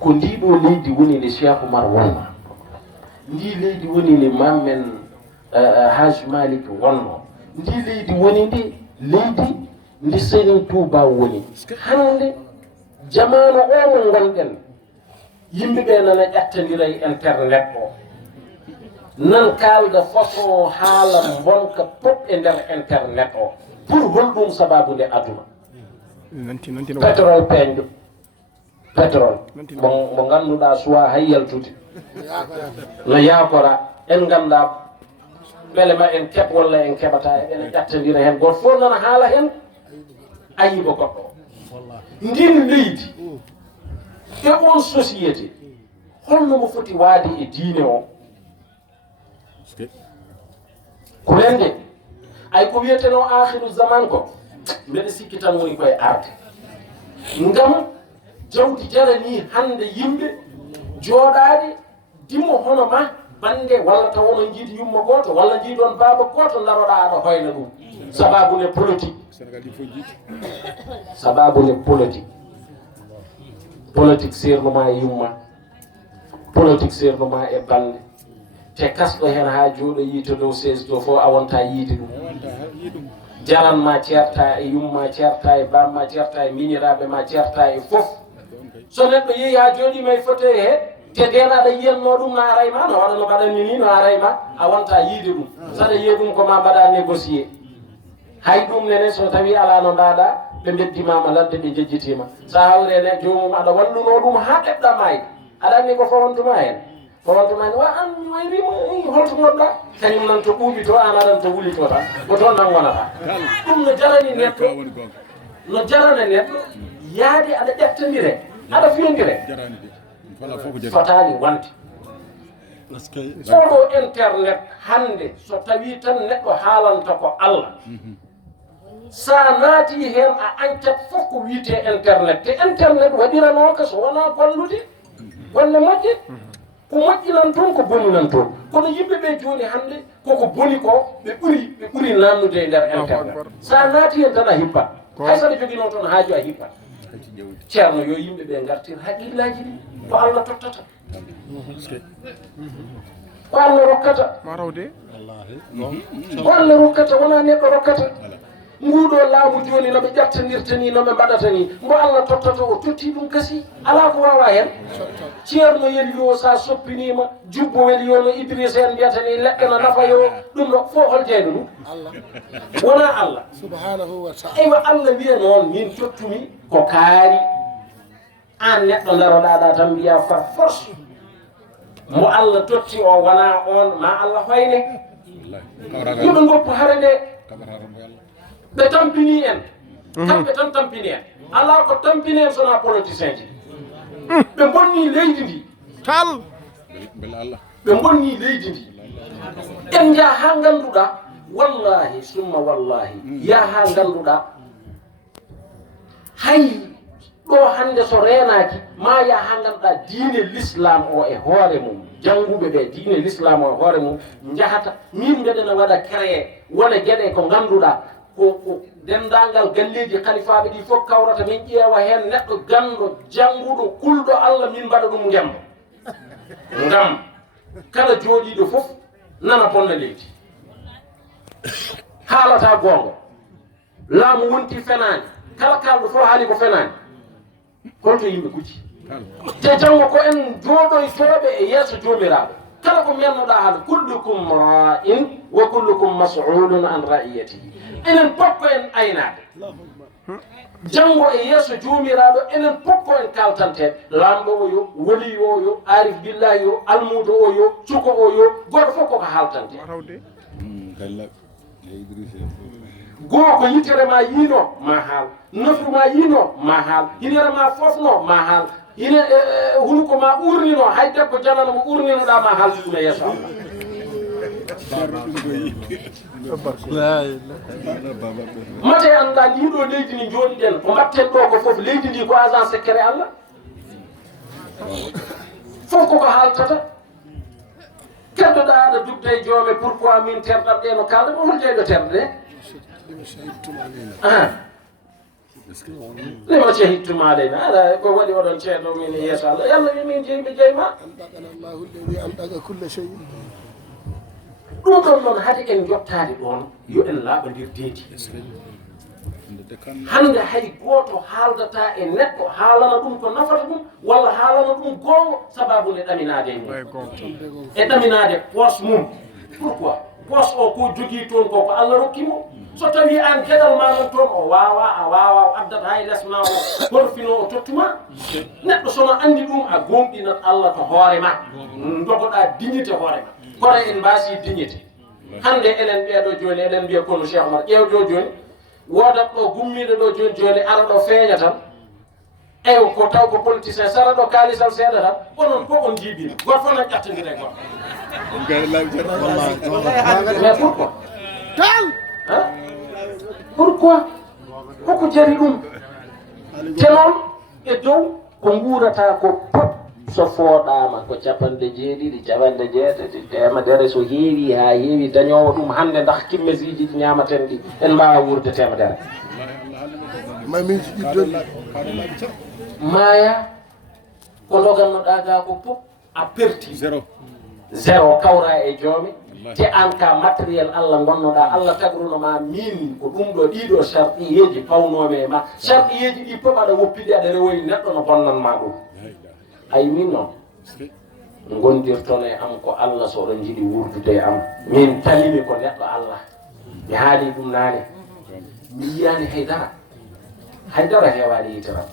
ko ndiɗo leydi woni nde Cheikh Oumar wonno ndi leydi woni nde mammen Haji Malik wonno ndi leydi woni ndi leydi ndi Serigne Touba woni hande jamanu o mo gonɗen yimɓeɓe nana ƴattodira e internet o nan kalda façon haala bonka pop e nder internet o pour holɗum sababude aduna pétrole peeñɗo pétrole mo ganduɗa suwa hay yaltude no yakora en ganda beele ma en keɓ walla en keɓata ene ƴattodira hen goto fof nana haala hen ayiba goɗɗo ndin leydi e on société holno mo foti waade e diine o ko lende ay ko wiyeteno akhiru zaman ko mbeɗa sikki tan woni koye arde ngam jawdi jarani hande yimɓe jooɗaade dimo hono ma bande walla taw onon jiidi yumma goto walla jiidon baaba goto daroɗa aɗa hoyna ɗum sababune politique sababune politique politique sernuma e yumma politique sernuma e bande te kasɗo hen ha jooɗo yiito dow sese to fof a wonta yiide ɗum jaranma ceerta e yumma ceerta e bamma ceerta e miñiraɓe ma ceerta e fof so neɗɗo yeehi ha jooɗima e fauteuil he te nden aɗa yiyanno ɗum no arayma no waɗa no mbaɗanni ni no arayma a wonta yiide ɗum saɗa yiya ɗum koma mbaɗa négocié hay ɗum nene so tawi ala no mbaɗa ɓe beddimama ladde ɓe jejjitima sa hawrene jomum aɗa walluno ɗum ha ɗeɓɗa mayde aɗa anni ko fowontuma hen fowontuma hen wa an wayrima holto goɗɗa kañum nan to ɓuuɓi to an aɗan to wuli to tan ko toon nan wonata ɗum no jarani neɗɗo no jarana neɗɗo yaade aɗa ƴettodire aɗa fiyodire fotani wonde oɗo internet hande so tawi tan neɗɗo haalanta ko Allah sa naati hen a añcat fof ko wiyete internet te internet waɗiranoka so wona gollude golle moƴƴe ko moƴƴinan toon ko boninan toon kono yimɓeɓe joni hande koko boni ko ɓe ɓuuri nannude e nder internet sa naati hen tan a hippat hay saɗa joguino toon haaju a hippat ceerno yo yimɓeɓe gartir haqqillaji ɗi ko Allah tottata ko Allah rokkata ko Allah rokkata wona neɗɗo rokkata nguɗo laamu joni noɓe ƴattodirta ni noɓe mbaɗata ni mbo Allah tottata o totti ɗum kasi ala ko wawa hen ceerno yeli yo sa soppinima jubbo weli yo no Idrissa en mbiyata ni leɗɗe no nafa yo ɗum ɗo fof hol jeyno ɗum wona Allah subhanahu wa ta'ala eywa Allah wiya noon min tottumi ko kaari an neɗɗo daroɗaɗa tan mbiya par force mo Allah totti o wona on ma Allah hoyne yoɓe goppu hare nde ɓe tampini en kamɓe tan tampini en ala ko tampini en sona politicien ji ɓe bonni leydi ndi kal ɓe bonni leydi ndi en jaa ha ganduɗa wallahi summa wallahi ya ha ganduɗa hay ɗo hande so renaki ma ya ha ganduɗa diine l'islam o e hoore mum jannguɓe ɓe diine l'islam o e hoore mum jahata min mbeɗena waɗa créé wona gueɗe ko ganduɗa ko dendagal galleji khalifaɓe ɗi fof kawrata min ƴeewa hen neɗɗo ganɗo jannguɗo kulɗo Allah min mbaɗa ɗum ngemba ngam kala jooɗiɗo fof nana bonna leydi haalata gonga laamu wonti fenani kala kalɗo fof haali ko fenani holto yimɓe kucci te janngo ko en jooɗoytoɓe e yeeso jomiraɓe kala ko mennoɗa haala kullukum ra'in wa kullukum mas'ulun an ra'iyatihi enen pokko en aynade janngo e yeeso jomiraɗo enen pokko en kaltanteɓe lamɗo o yo wali o yo arif billahi yo almudo o yo cuko o yo goto fof koko haaltante goo ko yitere ma yiino ma haal nafru ma yiino ma haal hinere ma fofno ma haal ine hunuko ma urnino hay debbo janano mo urninoɗa ma haal ɗum e yeeso Allah mate anda ndiɗo leydi ndi jooɗiɗen ko mbatten ɗo ko fof leydi ndi ko agent secret Allah fof koko haaltata keddoɗa aɗa dugda e joome pourquoi min terɗat ɗe no kalɗa ɗo hol jeyɗo terɗe ɗe lima shahidtum alayna ala ko waɗi oɗon ceeɗo min yeeso Allah yalla wi min jeyi ɓe jeyma ɗum ɗon noon hade en yottade ɗon yo en laaɓodir deedi hande hay goto haaldata e neɗɗo haalana ɗum ko nafata ɗum walla haalana ɗum gonga sababu nde ɗaminade e mum e ɗaminade poche mum pourquoi poche o ko jogui toon ko Allah rokkimo so tawi an gueɗal ma non toon o wawa a wawa o addata hay lesma o horfino o tottuma neɗɗo sono andi ɗum a gonɗinat Allah to hoorema dogoɗa dignité hoorema kono en mbasi dignité hande enen ɓeeɗo joni eɗen mbiya kono Cheikh Oumar ƴewɗo joni wodat ɗo gummiɗo ɗo joni ara ɗo feeña tan ew ko taw ko politicien sara ɗo kaalisal seeɗa tan onon fof on jiibima goto fof nan ƴattodire goto mais pourquoi pourquoi koko jari ɗum te noon e dow ko guurata ko pop so fooɗama ko capanɗe jeeɗiɗi capanɗe jeetati temedere so heewi ha heewi dañowo ɗum hande ndax kimmesiji ɗi ñamaten ɗi en mbawa wurde temedere maya ko dogannoɗa ga ko pop a perti zéro kawra e joomi te an ka matériel Allah gonnoɗa Allah tagrunoma min ko ɗum ɗo ɗiɗo charɗiyeji pawnomi e ma charɗiyeji ɗi pop aɗa woppiɗi aɗa rewoyi neɗɗo no bonnanma ɗum ay min noon gondirton e am ko Allah so oɗon jiiɗi wurdude e am min talimi ko neɗɗo Allah mi haali ɗum naane mi yiyani haydara heewani yiteram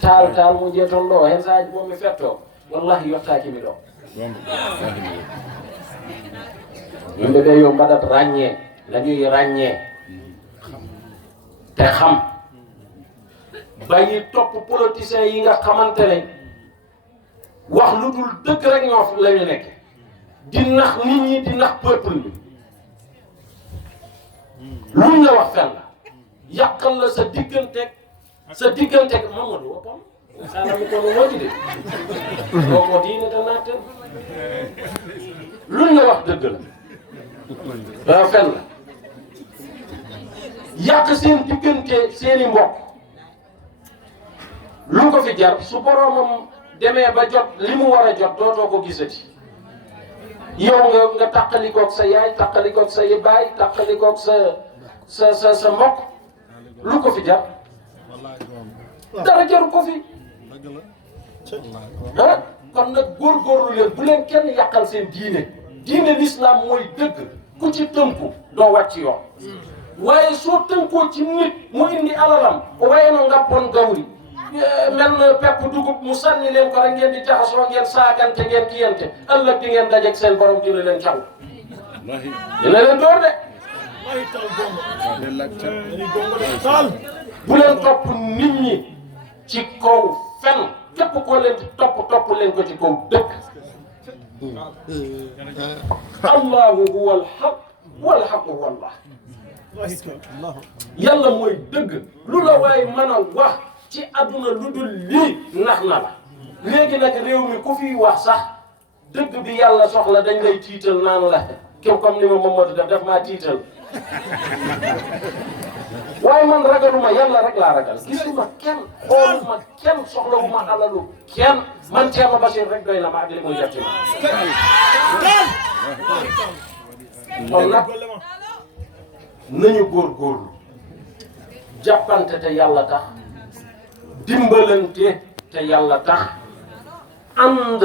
tal mo jeeton ɗo hen sahaji bo mi fetto wallahi yettakimi ɗo yimɓe ɓe yo mbaɗat ràññee dañuy ràññee te xam bàyyi topp politiciens yi nga xamante ne wax lu dul dëgg rek ñoo la ñu nekk di nax nit ñi di nax peuple bi luñ la wax fenn yàqal la sa digganteeg Mamadou woppam sala mi kono woodi de ko diine ta natte luñ la wax dëgg la fenn yàq seen diggante seeni mbokk lu ko fi jar su boromam demee ba jot li mu war a jot dootoo ko gisati yow nga tàqalikoog sa yaay tàqalikoog sa baay tàqalikoog sa mbokk lu ko fi jar dara jaru ko fi ah kon nag góorgóorlu leen bu leen kenn yàqal seen diine l'islam mooy dëgg ku ci tënku doo wàcc yoon waaye soo tënkoo ci nit mu indi alalam waaye no ngappoon gawri mel na pepp dugub mu sànni leen ko rek ngeen di jaxasoo ngeen saagante ngeen kiyante ëllëg di ngeen dajeeg seen borom dina leen caw dina leen door de bu leen topp nit ñi ci kaw fen képp koo leen di topp leen ko ci kaw dëkk allahu huwa alhaq wal haqu huwa allah yàlla mooy dëgg lu la waaye mën a wax ci àdduna lu dul lii nax na la léegi nag réew mi ku fiy wax sax dëgg bi yàlla soxla dañ lay tiital naan la kéw comme ni ma Mamadou def maa tiital waaye man ragaluma yàlla rek laa ragal gisuma kenn xooluma kenn soxlawuma alalu kenn man Thierno Bachir rek doy na ma ak li muy def ci ma kon nag nañu góorgóorlu jàppante te yàlla tax dimbalante te yàlla tax ànd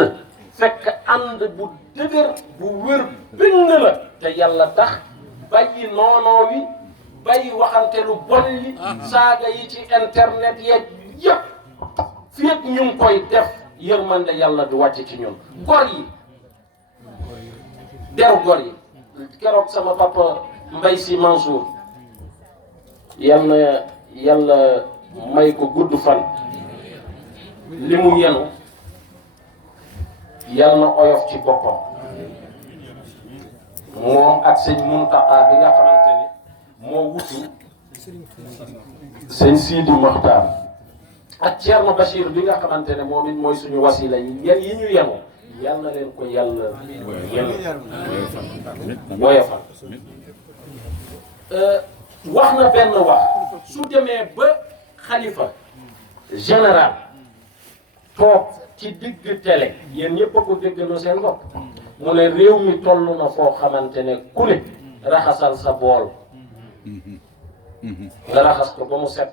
fekk ànd bu dëgër bu wér bind la te yàlla tax bàyyi noonoo wi bàyyi waxante lu bon yi saaga yi ci internet yeeg yëpp fii ak ñu ngi koy def yërmande yàlla du wàcc ci ñun gor yi deru gor yi keroog sama papa Mbaye Sy Mansour yal na yàlla may ko gudd fan li mu yenu yal na oyof ci boppam moom ak sëñ Muntaqa bi nga xamante ni moo wutu sëñ Sidi Mokhtar ak Thierno Bachir bi nga xamante ne moom it mooy suñu wasila yi ñu yenu yal na leen ko yàlla yenu woyofal wax na benn wax su demee ba xalifa général toog ci digg télé yéen ñëpp a ko déggaloo seen bopp mu ne réew mi toll na foo xamante ne ku ne raxasal sa bool nga raxas ko ba mu set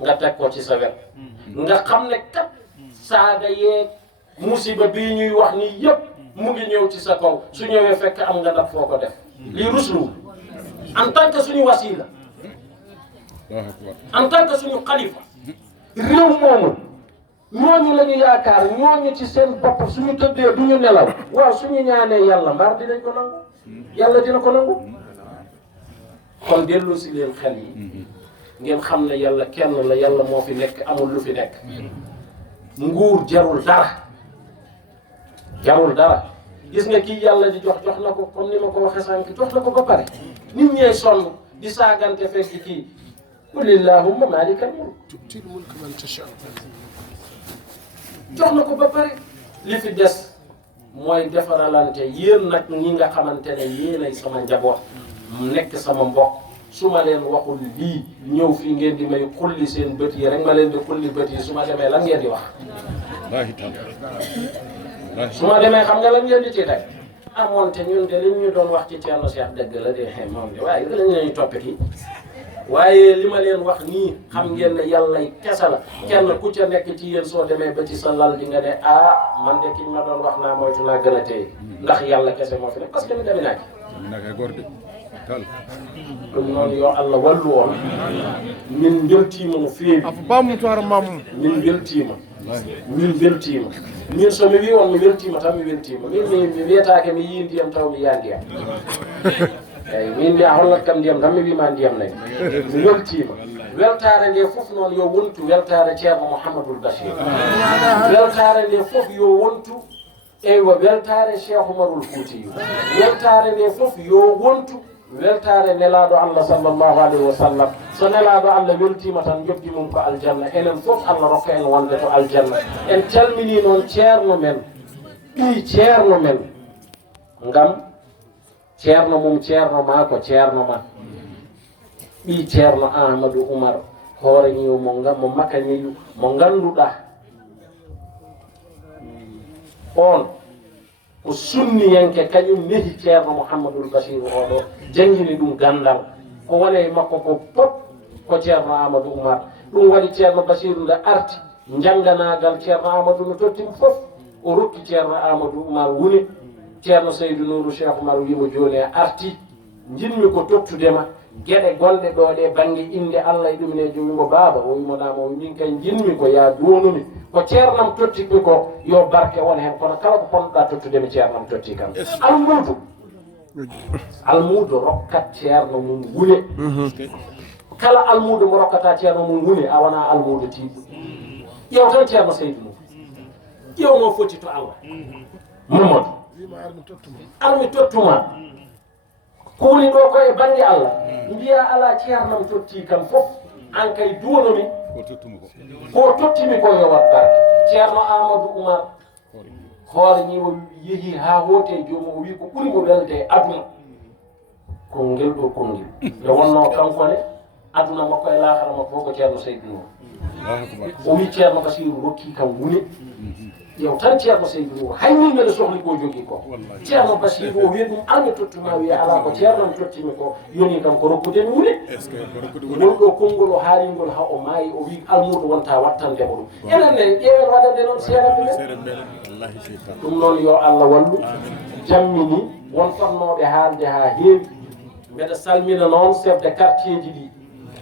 nga teg ko ci sa wet nga xam ne kat saaga yeeg musiba bii ñuy wax ni yëpp mu ngi ñëw ci sa kaw su ñëwee fekk am nga daf foo ko def lii ruslu en tant que suñu wasila en tant que suñu xalifa réew moomu ñooñu la ñu yaakaar ñooñu ci seen bopp suñu tëddee du ñu nelaw waaw suñu ñaanee yàlla mbaar dinañ ko nangu yàlla dina ko nangu kon dellu si leen xel yi ngeen xam ne yàlla kenn la yàlla moo fi nekk amul lu fi nekk nguur jarul dara gis nga kii yàlla di jox na ko comme ni ma ko waxee sànq jox na ko ba pare nit ñee sonn di saagante fekk kii qul illahumma maalikal mulk tu'til mulka man tashaa jox na ko ba pare li fi des mooy defaralante yéen nag ñi nga xamante ne yéenay sama njaboot nekk sama mbokk su ma leen waxul lii ñëw fii ngeen di may xulli seen bët yi rek ma leen di xulli bët yi su ma demee lan ngeen di wax su ma demee xam nga lan ngeen di ci teg amoon te ñun de li ñu doon wax ci Thierno Cheikh dëgg la de moom de waaye lañ lañuy toppe ki waaye li ma leen wax nii xam ngeen ne yàlla kese la kenn ku ca nekk ci yéen soo demee ba ci sa lal di nga ne ah man de kiñ ma doon wax naa moytu naa gën a téye ndax yàlla kese moo fi nekk parce que ni dami naa ci ɗum noon yo Allah wallu on min beltima no feewi min beltima min somi wi on mi weltima tan mi weltima min mi wiyatake mi yii ndiyam taw mi yaa ndiyam eyyi min mbiya hollat kam ndiyam tan mi wima ndiyam nayi mi weltima weltare nde fof noon yo wontu weltare ceerno Mouhamadoul Bachir weltare nde fof yo wontu eywa weltare Cheikh Oumarul Foutiyou weltare nde fof yo wontu weltare nelaɗo Allah sallllahu alayhi wa sallam so nelaɗo Allah weltima tan jobdi mum ko aljanna enen fof Allah rokka en wonde to aljanna en calmini noon ceerno men ɓi ceerno men ngam ceerno mum ceerno ma ko ceerno ma ɓi ceerno Amadou Oumar hoore ñiwo mo makaniyu mo ganduɗa on ko sunniyanke kañum nehi ceerno Mouhamadoul Bachir oɗo jangini ɗum gandal ko wone e makko ko pop ko ceerno Amadou Oumar ɗum waɗi ceerno Bachir nde arti jangganagal ceerno Amadou no tottimo fof o rokki ceerno Amadou Oumar woni ceerno Seydou Nourou Cheikh Oumar wimo joni e arti jinmi ko tottudema gueɗe gonɗe ɗo ɗe banggue inde Allah e ɗuminejo wimo baaba o wimonama o min kay jinmi ko ya donumi ko ceernam tottimi ko yo barke won hen kono kala ko ponnoɗa tottudemi ceernam totti kam almudo rokkat ceerno mum wune kala almudo mo rokkata ceerno mum wune a wona almudo tiɗɗo ƴeew tan ceerno Seydou mum ƴewno foti to Allah Mamadou armi tottuma ko woni ɗo koye banggue Allah mbiya ala ceernam totti kam fof an kay duwonomi ko tottimi ko yo wat barke ceerno Amadou Oumar hoore ñiwo yeehi ha hoote jomum o wi ko ɓuri mo welde e aduna konngel ɗo konngel nde wonno kankone aduna makko e lahara makko fof ko ceerno Seydou o wi ceerno Basiru rokki kam wune ƴeew tan ceerno Seydou Nour hay min mbeɗa sohli ko jogui ko ceerno Basiru o wi ɗum armi tottuma wiya ala ko ceernam tottimi ko yoni kam ko rokkudemi wune ngol ɗo konngol o haalingol ha o maayi o wi almudo wonta wattandemo ɗum enen ne ƴeewen waɗande noon seeɗaɓe ɓe ɗum noon yo Allah wallu jammini won fannoɓe haalde ha heewi mbeɗa salmina noon chef de quartier ji ɗi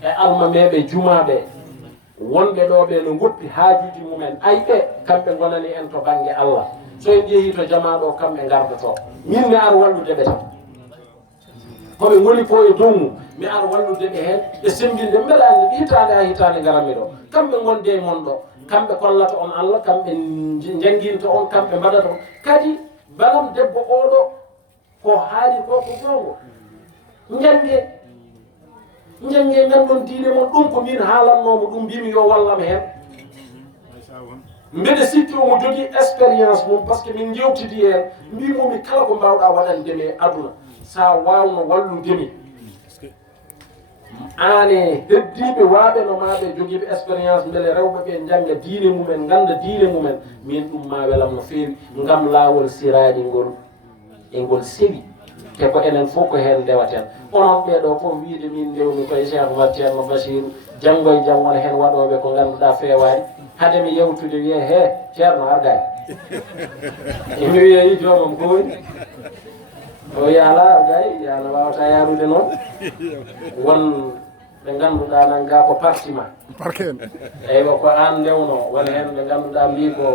e almameɓe jumaɓe wonɓe ɗo ɓe no goppi haajuji mumen ayɓe kamɓe gonani en to banggue Allah so en jeehi to jamaɗo kamɓe gardoto min mi ar wallude ɓe tan koɓe goni ko e dow mum mi ar wallude ɓe hen ɓe sembinde mbeɗa andi hitande ha hitande garanmi ɗo kamɓe gonde e mon ɗo kamɓe kollata on Allah kamɓe jangguinta on kamɓe mbaɗata on kadi balam debbo oɗo ko haali ko gongo jangue ganɗon diine mon ɗum ko min haalannomo ɗum mbimi yo wallam hen mbeɗa sikki omo jogui expérience mum par ce que min jewtidi hen mbimomi kala ko mbawɗa waɗandemi e aduna sa wawno walludemi ane heddiɓe waaɓe no maɓe jogiiɓe expérience beele rewɓe ɓe jangga diine mumen ganda diine mumen min ɗum ma welam no feewi ngam laawol siraji ngol e ngol sewi te ko enen fof ko heen ndewaten onon ɓeeɗo fof wiide min ndewmi koye Cheikh Oumar Ceerno Bachirou janngo e jam wona heen waɗooɓe ko ngannduɗaa feewaani hade mi yewtude wiye he ceerno argaani emi wiyeyi joomam ko woni o yaala argayi yaala wawata yaarude noon won ɓe ngannduɗaa nan gaa ko parti ma eywa ko aan ndewno wona heen ɓe ngannduɗaa mbi ko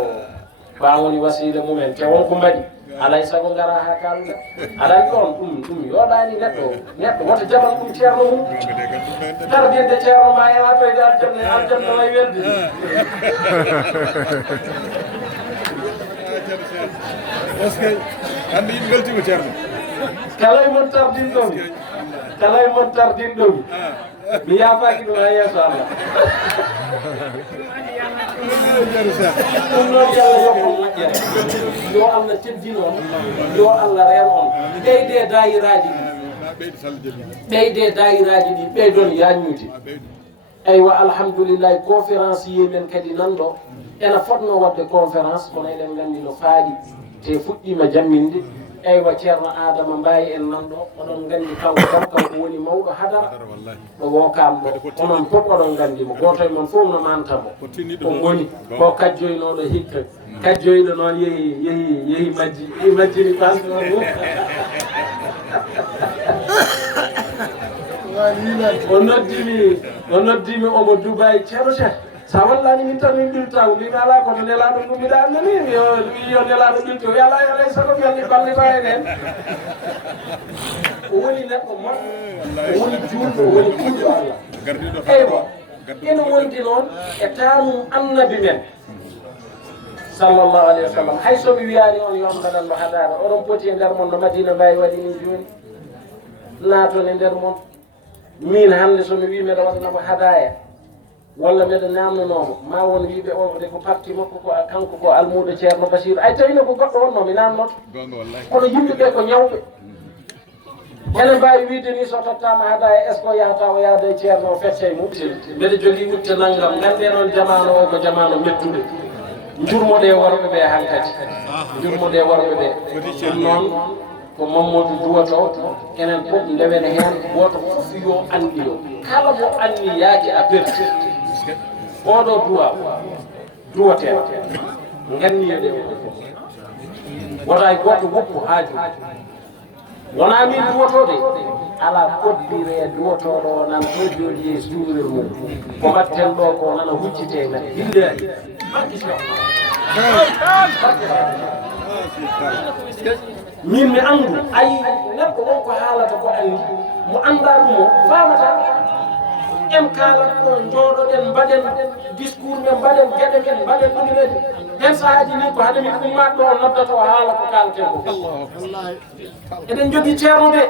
ba woni wasiila mumen te wonko mbaɗi alay sago ngara ha kalda alay ɗon ɗum yoɗani neɗɗo woto jaɓan ɗum ceerno mum tardinde ceerno ma yaha toyde aljanna lay welde andi yimɓe weltima ceerno kala e mon tardinɗomi mi yafaki ɗum ha yeeso Allah ɗum noon yalla yokko moƴƴere yo Allah teddin on yo Allah reen on ɓeyde dayiraji ɗi ɓeydon yañude eywa alhamdoulillahi conférence yimen kadi nanɗo ena fotno wadde conférence kono eɗen gandi no faaɗi te fuɗɗima jamminde eywa ceerno adama mbawi en nanɗo oɗon gandi kanko woni mawɗo hadara ɗo wokam ɗo onon fof oɗon gandimo goto e mon fof no mantamo ko goni ko kajjoynoɗo hikka kajjoyɗo noon yehi majjini ɓanɗo o noddimi omo Dubaï ceerno Cheikh sa wallani min tan min ɓiltaw mbimi ala koto nelaɗo ɗum mbiɗa andani yo nelaɗo ɓilto o ala alay sago mbiyanni ballita en en o woni neɗɗo moƴƴo o woni julɗo o woni kuuɗo Allah eywa ene wondi noon e tanum annabi men sallllahu alayhi wa sallam hay somi wiyani on yombananmo hadara oɗon poti e nder mon no Madina mbawi waɗi ni joni naaton e nder mon min hande somi wi mbeɗa waɗanamo hadaya walla mbeɗa namnonomo ma won wiɓe o de ko parti makko ko kanko ko almudo ceerno Bachir ay tawino ko goɗɗo wonno mi namnoto kono yimɓeɓe ko ñawɓe ene mbawi wiide ni so tottama hadaya est ce que o yahata o yaada e ceerno o fecce mum mbeɗa jogui utte naggam gande noon jamanu o ko jamanu mettude jurmoɗe worɓeɓe hankkadi jurmoɗe worɓeɓe ɗum noon ko Mamadou duwato enen fof ndewene heen goto fof yo andi yo kala mo anni yaaki a perti oɗo duwaten ganniyeɗe wota e goɗɗo woppu haaju wona min duwatode ala koddire duwatoɗo o nan to jooɗi e suurel mum ko mbatten ɗo ko nana huccite men billahi min mi andu ayi neɗɗo on ko haalata ko andi mo anda ɗum o famata en kaalat ɗon jooɗoɗen mbaɗen discours men mbaɗen gueɗe men mbaɗen ɗuminede hen sahaji ni ko haade min ummat ɗo noddata o haala ko kalten ko eɗen jogui ceerno de